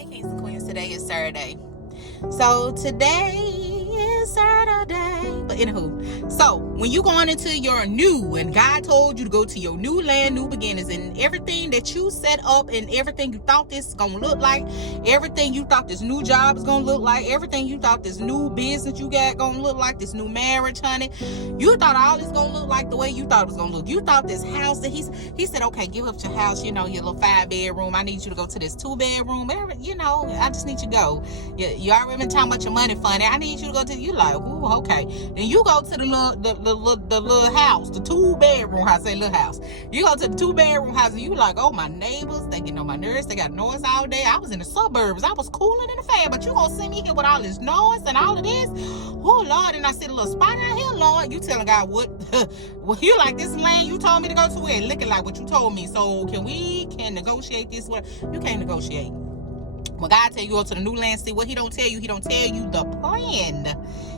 Hey, Kings and Queens, today is Saturday. So today is Saturday. But anywho, so when you going into your new, and God told you to go to your new land, new beginnings, and everything that you set up and everything you thought this is gonna look like, everything you thought this new job is gonna look like, everything you thought this new business you got gonna look like, this new marriage, honey, you thought all this gonna look like the way you thought it was gonna look. You thought this house that he said, okay, give up your house, your little 5-bedroom. I need you to go to this 2-bedroom. I just need you to go. You already been talking about your money fund. I need you to go to. You like, ooh, okay. Then you go to the little house, the 2-bedroom house. Say little house. You go to the 2-bedroom house, and you like, oh, my neighbors, they get on my nerves. They got noise all day. I was in the suburbs. I was cooling in the fan, but you gonna send me here with all this noise and all of this? Oh Lord! And I see a little spot out here, Lord. You telling God what? Well, you like this land you told me to go to, and looking like what you told me. So can negotiate this? What you can't negotiate. When God tell you go to the new land, see what he don't tell you. He don't tell you the plan.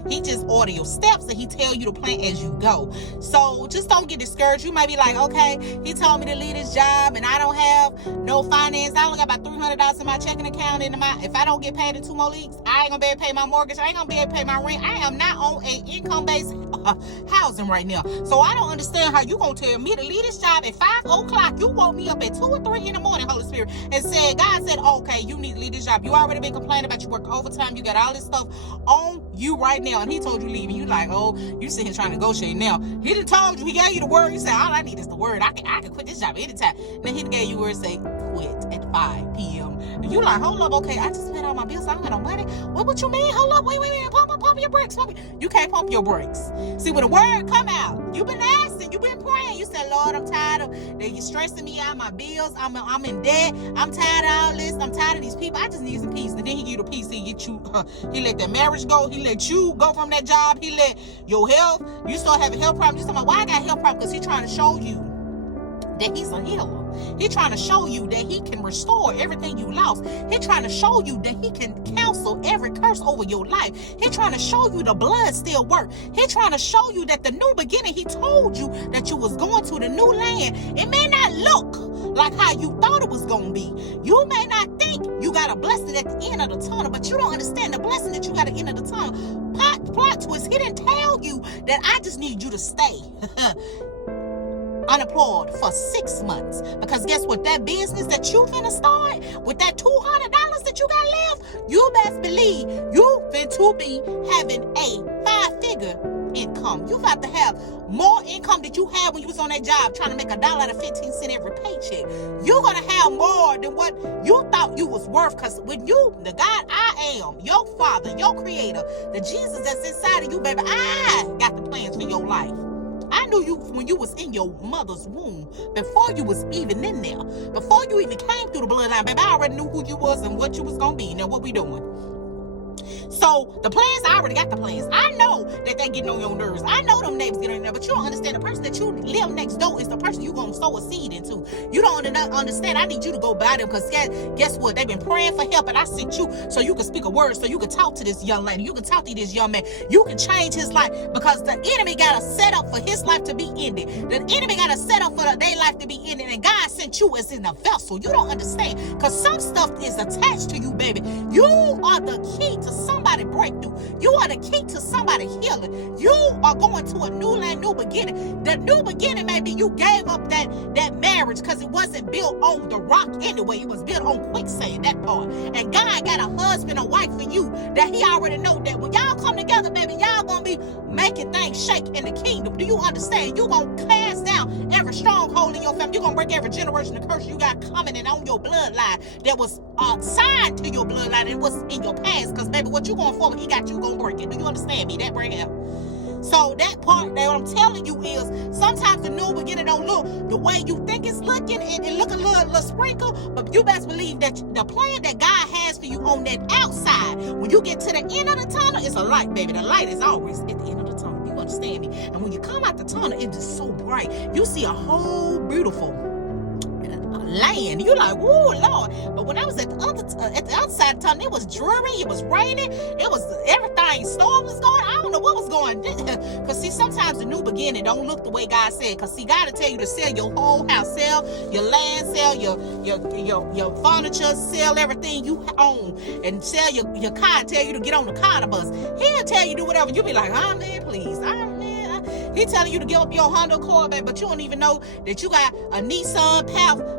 He just order your steps, and he tell you the plan as you go. So just don't get discouraged. You might be like, okay, he told me to leave this job, and I don't have no finance. I only got about $300 in my checking account. If I don't get paid in 2 more weeks, I ain't gonna be able to pay my mortgage. I ain't gonna be able to pay my rent. I am not on a income-based housing right now. So I don't understand how you gonna tell me to leave this job at 5 o'clock. You woke me up at 2 or 3 in the morning, Holy Spirit, and said, God said, okay, you need to leave this job. You already been complaining about you work overtime. You got all this stuff on you right now, and he told you leaving. You like, oh, you sitting here trying to negotiate now. He done told you. He gave you the word. You said, all I need is the word. I can quit this job anytime. Then he gave you word, say quit at 5 p.m. And you like, hold up, okay, I just paid all my bills. I don't got no money. What you mean? Hold up, wait, pump your brakes. You can't pump your brakes. See, when the word come out, you been asking, you been praying. You said, Lord, I'm tired of they stressing me out, my bills. I'm in debt. I'm tired of all this. I'm tired of these people. I just need some peace. And then he give you the peace. He get you. He let that marriage go. He let you go from that job. He let your health. You start having health problems. You talking about why I got health problems? Because he trying to show you that he's a healer. He trying to show you that he can restore everything you lost. He trying to show you that he can cancel every curse over your life. He trying to show you the blood still works. He trying to show you that the new beginning, he told you that you was going to the new land. It may not look like how you thought it was going to be. You may not think you got a blessing at the end of the tunnel, but you don't understand the blessing that you got at the end of the tunnel. Plot twist, he didn't tell you that I just need you to stay unemployed for 6 months, because guess what, that business that you finna start with that $200 that you got left, you best believe you finna be having a 5-figure income. You got to have more income that you had when you was on that job trying to make $1.15 every paycheck. You're gonna have more than what you thought you was worth, because when you, the God I am, your Father, your Creator, the Jesus that's inside of you, baby, I got the plans for your life. I knew you when you was in your mother's womb, before you was even in there, before you even came through the bloodline, baby. I already knew who you was and what you was gonna be. Now what we doing? So the plans, I already got the plans. I know that they getting on your nerves. I know them neighbors getting on there, but you don't understand the person that you live next door is the person you gonna sow a seed into. You don't understand. I need you to go by them, because guess what? They've been praying for help, and I sent you so you can speak a word, so you can talk to this young lady. You can talk to this young man. You can change his life, because the enemy got a set up for his life to be ended. The enemy got a set up for their life to be ended, and God sent you as in a vessel. You don't understand, because some stuff is attached to you, baby. You are the key to somebody breakthrough. You are the key to somebody healing. You are going to a new land, new beginning. The new beginning, maybe you gave up that marriage because it wasn't built on the rock anyway. It was built on quicksand, that part. And God got a husband or wife for you that he already know that when y'all come together, baby, y'all gonna be making things shake in the kingdom. Do you understand? You gonna cast down every stronghold in your family. You gonna break every generation of curse you got coming in on your bloodline that was signed to your bloodline and was in your past. Because baby, what you going forward, he got you gonna break it. Do you understand me? That break out. So that part that I'm telling you is sometimes the new beginning don't look the way you think it's looking. It look a little sprinkle, but you best believe that the plan that God has for you on that outside, when you get to the end of the tunnel, it's a light, baby. The light is always at the end of the tunnel. You understand me? And when you come out the tunnel, it's just so bright. You see a whole beautiful land. You like, whoa, Lord. But when I was at the other side of the tunnel, it was dreary, it was raining, it was everything, storm was going, I don't know what was going. Because see, sometimes the new beginning don't look the way God said. Because see, God will tell you to sell your whole house, sell your land, sell your furniture, sell everything you own, and sell your car, tell you to get on the car bus. He'll tell you to do whatever. You be like, oh man, please. He telling you to give up your Honda Accord, but you don't even know that you got a Nissan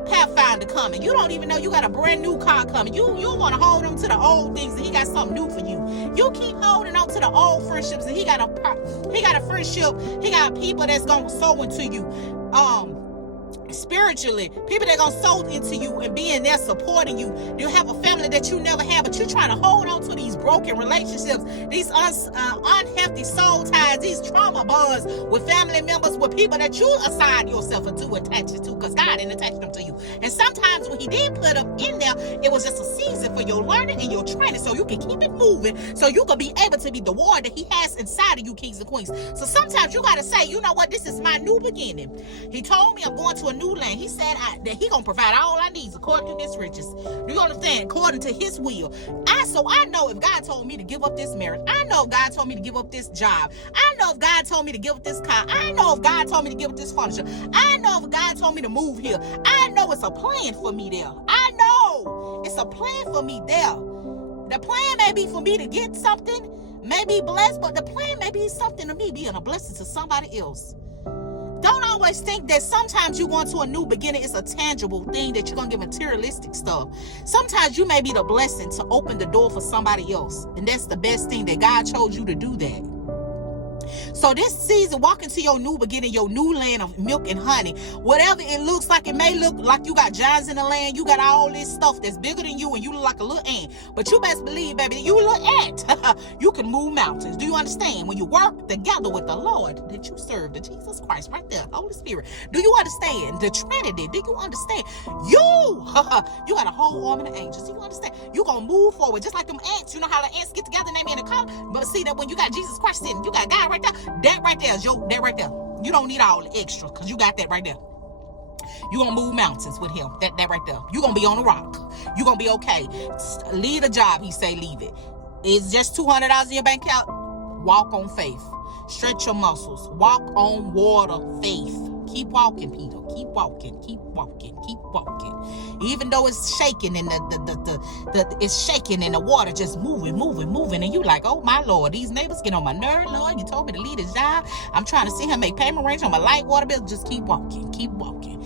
Pathfinder coming. You don't even know you got a brand new car coming. You want to hold on to the old things, and he got something new for you. You keep holding on to the old friendships, and he got a friendship. He got people that's gonna sow into you. Spiritually, people that gonna sow into you and be in there supporting you. You have a family that you never had, but you're trying to hold on to these broken relationships, these unhealthy soul ties, these trauma bonds with family members, with people that you assigned yourself to attach it to, because God didn't attach them to you. And sometimes when he did put them in there, it was just a season for your learning and your training, so you can keep it moving, so you can be able to be the warrior that he has inside of you, kings and queens. So sometimes you gotta say, you know what, this is my new beginning. He told me I'm going to a new land. He said that he gonna provide all I need according to his riches. Do you understand? According to his will. So I know if God told me to give up this marriage, I know if God told me to give up this job, I know if God told me to give up this car, I know if God told me to give up this furniture, I know if God told me to move here, I know it's a plan for me there. I know it's a plan for me there. The plan may be for me to get something, may be blessed, but the plan may be something to me being a blessing to somebody else. Don't always think that sometimes you going to a new beginning, it's a tangible thing that you're going to get materialistic stuff. Sometimes you may be the blessing to open the door for somebody else. And that's the best thing, that God chose you to do that. So this season, walk into your new beginning, your new land of milk and honey. Whatever it looks like, it may look like you got giants in the land. You got all this stuff that's bigger than you, and you look like a little ant. But you best believe, baby, you a little ant. You can move mountains. Do you understand? When you work together with the Lord that you serve, the Jesus Christ, right there, Holy Spirit. Do you understand? The Trinity. Do you understand? You got a whole army of angels. Do you understand? You gonna move forward just like them ants. You know how the ants get together and they be in a column? But see that when you got Jesus Christ sitting, you got God right there. That right there is that right there. You don't need all the extra, because you got that right there. You gonna move mountains with him. That right there. You gonna be on the rock. You gonna be okay. Leave a job, he say, leave it. It's just $200 in your bank account. Walk on faith. Stretch your muscles. Walk on water, faith. Keep walking, Peter. Keep walking. Keep walking. Keep walking. Even though it's shaking and it's shaking and the water just moving, and you like, oh my Lord, these neighbors get on my nerve, Lord. You told me to leave this job. I'm trying to see him make payment arrangements on my light water bill. Just keep walking. Keep walking.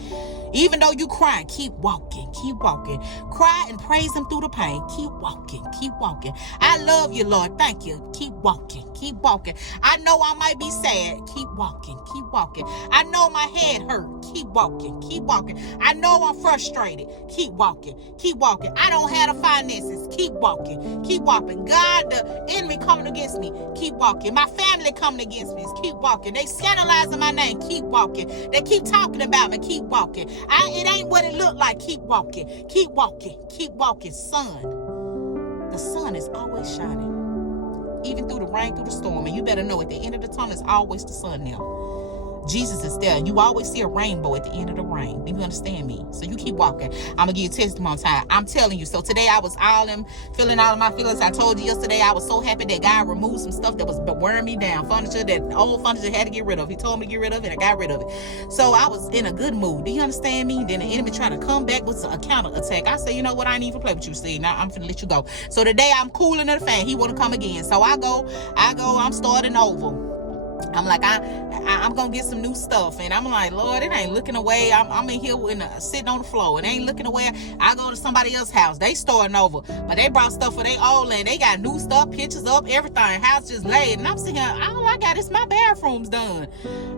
Even though you crying, keep walking, keep walking. Cry and praise him through the pain. Keep walking, keep walking. I love you, Lord. Thank you. Keep walking, keep walking. I know I might be sad. Keep walking, keep walking. I know my head hurt. Keep walking, keep walking. I know I'm frustrated. Keep walking, keep walking. I don't have the finances. Keep walking, keep walking. God, the enemy coming against me. Keep walking. My family coming against me. Keep walking. They scandalizing my name. Keep walking. They keep talking about me. Keep walking. It ain't what it looked like. Keep walking. Keep walking. Keep walking. Sun. The sun is always shining. Even through the rain, through the storm. And you better know at the end of the tunnel is always the sun now. Jesus is there. You always see a rainbow at the end of the rain. Do you understand me? So you keep walking. I'm going to give you testimony time. I'm telling you. So today I was feeling all of my feelings. I told you yesterday I was so happy that God removed some stuff that was wearing me down. Furniture that old furniture had to get rid of. He told me to get rid of it. I got rid of it. So I was in a good mood. Do you understand me? Then the enemy trying to come back with a counter attack. I said, you know what? I ain't even play with you. See, now I'm finna let you go. So today I'm cooling the fan. He want to come again. So I go. I'm starting over. I'm like, I'm gonna get some new stuff, and I'm like, Lord, it ain't looking away. I'm in here sitting on the floor, and it ain't looking away. I go to somebody else's house, they starting over, but they brought stuff for their old land. They got new stuff, pictures up, everything. House just laid, and I'm sitting here, all I got is my bathroom's done.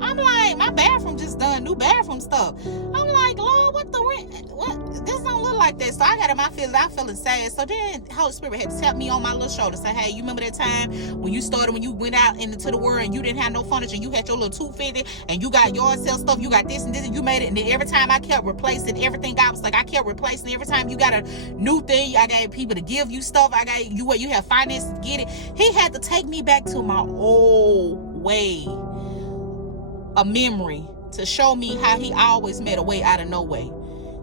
I'm like, my bathroom just done, new bathroom stuff. I'm like, Lord, what? This don't look like that. So I got in my feelings. I feeling sad. So then Holy Spirit had to tap me on my little shoulder, say, hey, you remember that time when you went out into the world and you didn't have no furniture, you had your little 250 and you got yourself stuff, you got this and this, and you made it. And then every time I kept replacing everything, God was like, I kept replacing every time you got a new thing. I got people to give you stuff. I got you have finances to get it. He had to take me back to my old way, a memory, to show me how he always made a way out of no way.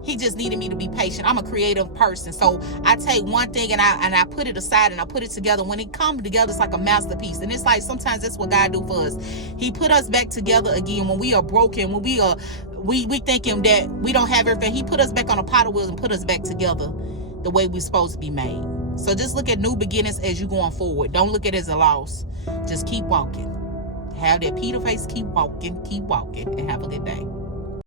He just needed me to be patient. I'm a creative person, so I take one thing and I put it aside and I put it together. When it comes together, it's like a masterpiece. And it's like sometimes that's what God do for us. He put us back together again when we are broken, when we thinking that we don't have everything. He put us back on a pot of wheels and put us back together the way we're supposed to be made. So just look at new beginnings as you going forward. Don't look at it as a loss. Just keep walking. Have that Peter face. Keep walking, and have a good day.